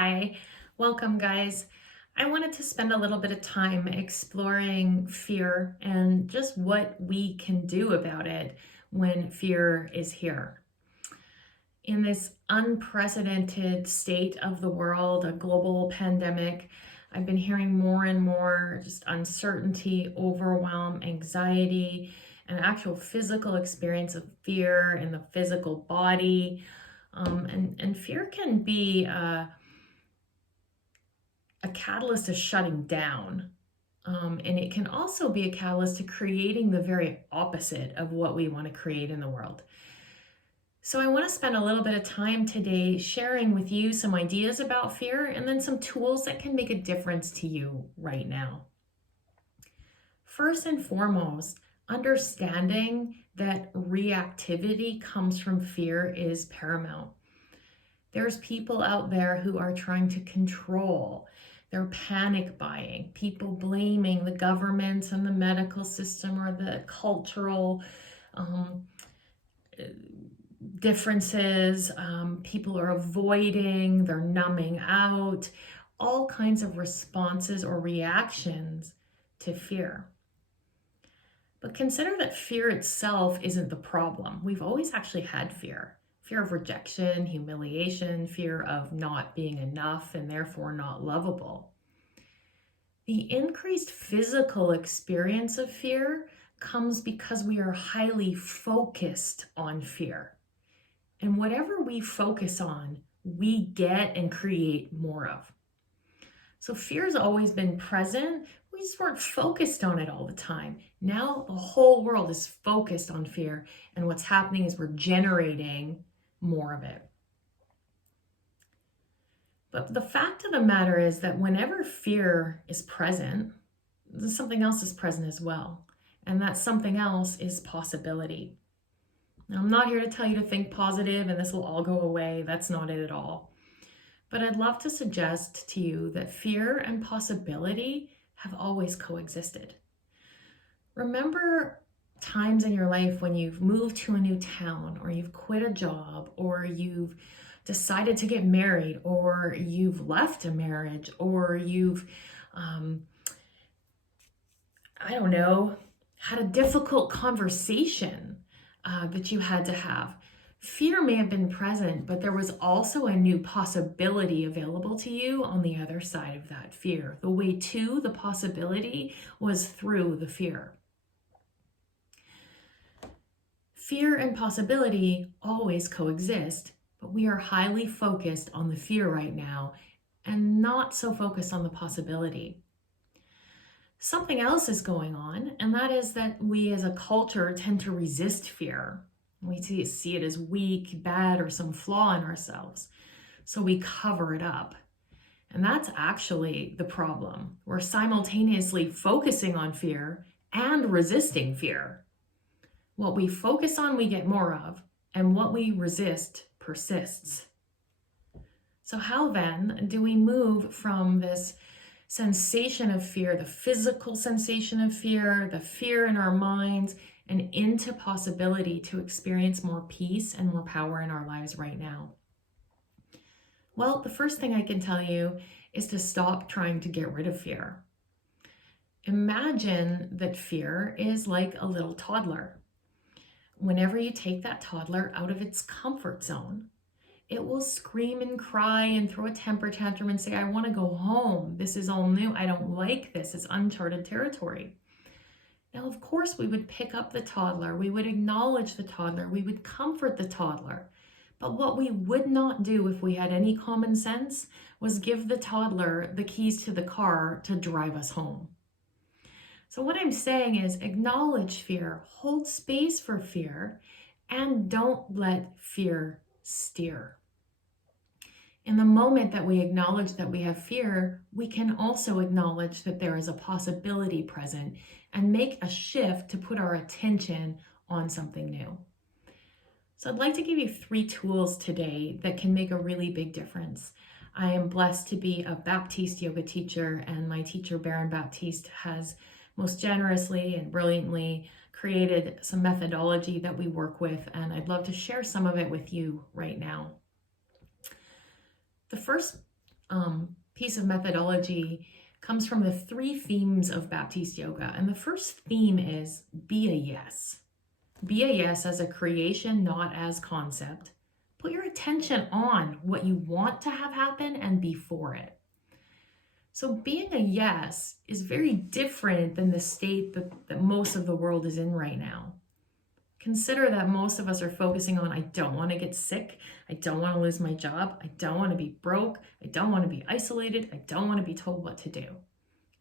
Hi, welcome guys. I wanted to spend a little bit of time exploring fear and just what we can do about it when fear is here. In this unprecedented state of the world, a global pandemic, I've been hearing more and more just uncertainty, overwhelm, anxiety, an actual physical experience of fear in the physical body. And fear can be a catalyst to shutting down. And it can also be a catalyst to creating the very opposite of what we want to create in the world. So I want to spend a little bit of time today sharing with you some ideas about fear and then some tools that can make a difference to you right now. First and foremost, understanding that reactivity comes from fear is paramount. There's people out there who are trying to control. They're panic buying, people blaming the government and the medical system or the cultural differences. People are avoiding, they're numbing out, all kinds of responses or reactions to fear. But consider that fear itself isn't the problem. We've always actually had fear. Fear of rejection, humiliation, fear of not being enough and therefore not lovable. The increased physical experience of fear comes because we are highly focused on fear. And whatever we focus on, we get and create more of. So fear's always been present. We just weren't focused on it all the time. Now the whole world is focused on fear. And what's happening is we're generating more of it. But the fact of the matter is that whenever fear is present, something else is present as well. And that something else is possibility. Now, I'm not here to tell you to think positive and this will all go away. That's not it at all. But I'd love to suggest to you that fear and possibility have always coexisted. Remember times in your life when you've moved to a new town or you've quit a job or you've decided to get married or you've left a marriage or you've, had a difficult conversation that you had to have. Fear may have been present, but there was also a new possibility available to you on the other side of that fear. The way to the possibility was through the fear. Fear and possibility always coexist, but we are highly focused on the fear right now and not so focused on the possibility. Something else is going on, and that is that we as a culture tend to resist fear. We see it as weak, bad, or some flaw in ourselves. So we cover it up. And that's actually the problem. We're simultaneously focusing on fear and resisting fear. What we focus on, we get more of, and what we resist persists. So how then do we move from this sensation of fear, the physical sensation of fear, the fear in our minds, and into possibility to experience more peace and more power in our lives right now? Well, the first thing I can tell you is to stop trying to get rid of fear. Imagine that fear is like a little toddler. Whenever you take that toddler out of its comfort zone, it will scream and cry and throw a temper tantrum and say, I want to go home. This is all new. I don't like this. It's uncharted territory. Now, of course, we would pick up the toddler. We would acknowledge the toddler. We would comfort the toddler. But what we would not do if we had any common sense was give the toddler the keys to the car to drive us home. So what I'm saying is acknowledge fear, hold space for fear, and don't let fear steer. In the moment that we acknowledge that we have fear, we can also acknowledge that there is a possibility present and make a shift to put our attention on something new. So I'd like to give you 3 tools today that can make a really big difference. I am blessed to be a Baptiste Yoga teacher, and my teacher, Baron Baptiste, has most generously and brilliantly created some methodology that we work with, and I'd love to share some of it with you right now. The first piece of methodology comes from the 3 themes of Baptiste Yoga. And the first theme is be a yes. Be a yes as a creation, not as concept. Put your attention on what you want to have happen and be for it. So being a yes is very different than the state that most of the world is in right now. Consider that most of us are focusing on, I don't want to get sick. I don't want to lose my job. I don't want to be broke. I don't want to be isolated. I don't want to be told what to do.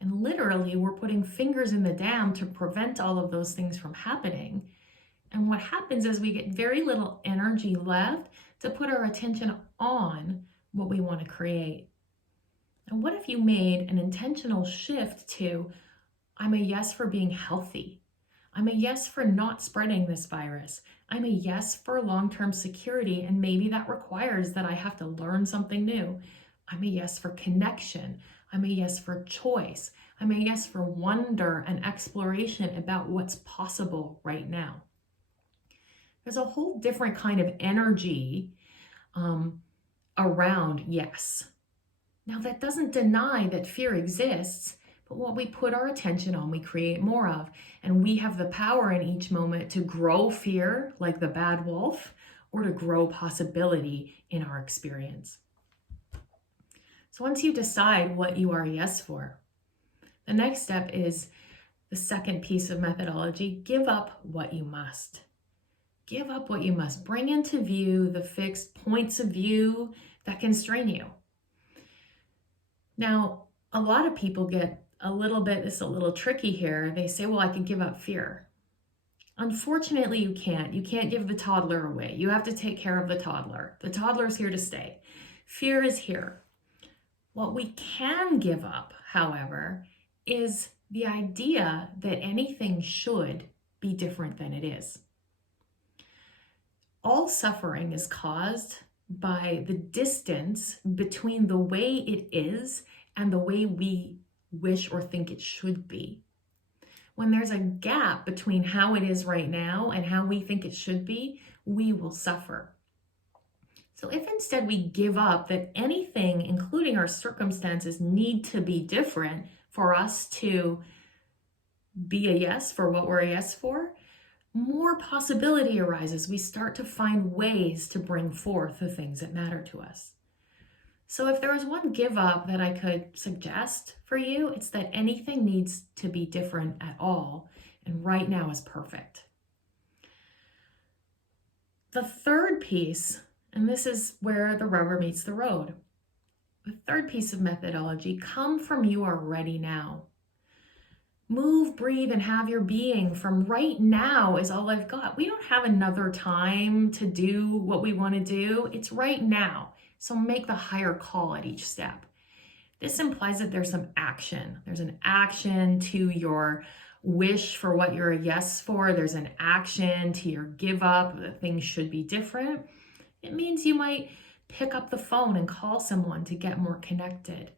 And literally, we're putting fingers in the dam to prevent all of those things from happening. And what happens is we get very little energy left to put our attention on what we want to create. And what if you made an intentional shift to, I'm a yes for being healthy. I'm a yes for not spreading this virus. I'm a yes for long-term security, and maybe that requires that I have to learn something new. I'm a yes for connection. I'm a yes for choice. I'm a yes for wonder and exploration about what's possible right now. There's a whole different kind of energy around yes. Now, that doesn't deny that fear exists, but what we put our attention on, we create more of. And we have the power in each moment to grow fear, like the bad wolf, or to grow possibility in our experience. So once you decide what you are a yes for, the next step is the second piece of methodology: give up what you must. Give up what you must. Bring into view the fixed points of view that constrain you. Now, a lot of people get it's a little tricky here. They say, well, I could give up fear. Unfortunately, you can't. You can't give the toddler away. You have to take care of the toddler. The toddler is here to stay. Fear is here. What we can give up, however, is the idea that anything should be different than it is. All suffering is caused by the distance between the way it is and the way we wish or think it should be. When there's a gap between how it is right now and how we think it should be, we will suffer. So if instead we give up that anything, including our circumstances, need to be different for us to be a yes for what we're a yes for, more possibility arises. We start to find ways to bring forth the things that matter to us. So if there was one give up that I could suggest for you, it's that anything needs to be different at all, and right now is perfect. The third piece, and this is where the rubber meets the road, the third piece of methodology: come from you are ready now. Move, breathe, and have your being from right now is all I've got. We don't have another time to do what we want to do. It's right now. So make the higher call at each step. This implies that there's some action. There's an action to your wish for what you're a yes for. There's an action to your give up that things should be different. It means you might pick up the phone and call someone to get more connected.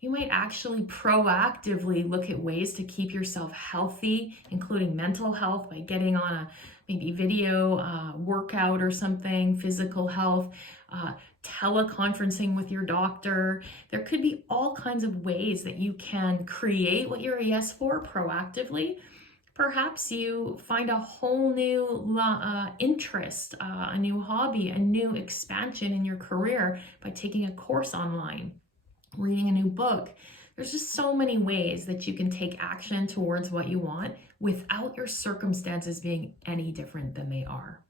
You might actually proactively look at ways to keep yourself healthy, including mental health, by getting on a maybe video workout or something, physical health, teleconferencing with your doctor. There could be all kinds of ways that you can create what you're a yes for proactively. Perhaps you find a whole new interest, a new hobby, a new expansion in your career by taking a course online, reading a new book. There's just so many ways that you can take action towards what you want without your circumstances being any different than they are.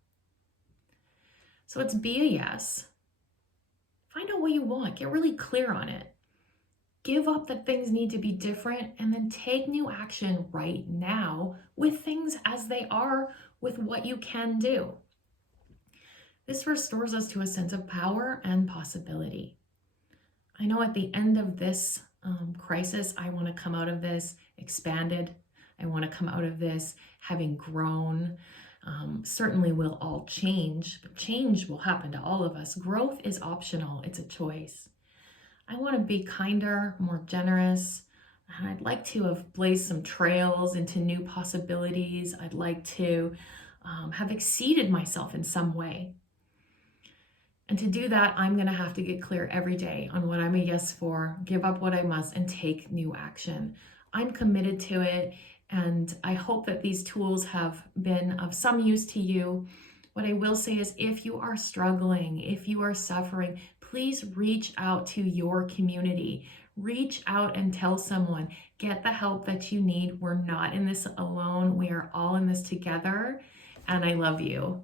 So it's be a yes. Find out what you want. Get really clear on it. Give up that things need to be different, and then take new action right now with things as they are, with what you can do. This restores us to a sense of power and possibility. I know at the end of this crisis, I want to come out of this expanded. I want to come out of this having grown. Certainly we'll all change, but change will happen to all of us. Growth is optional. It's a choice. I want to be kinder, more generous, and I'd like to have blazed some trails into new possibilities. I'd like to have exceeded myself in some way. And to do that, I'm going to have to get clear every day on what I'm a yes for, give up what I must, and take new action. I'm committed to it, and I hope that these tools have been of some use to you. What I will say is, if you are struggling, if you are suffering, please reach out to your community. Reach out and tell someone, get the help that you need. We're not in this alone. We are all in this together, and I love you.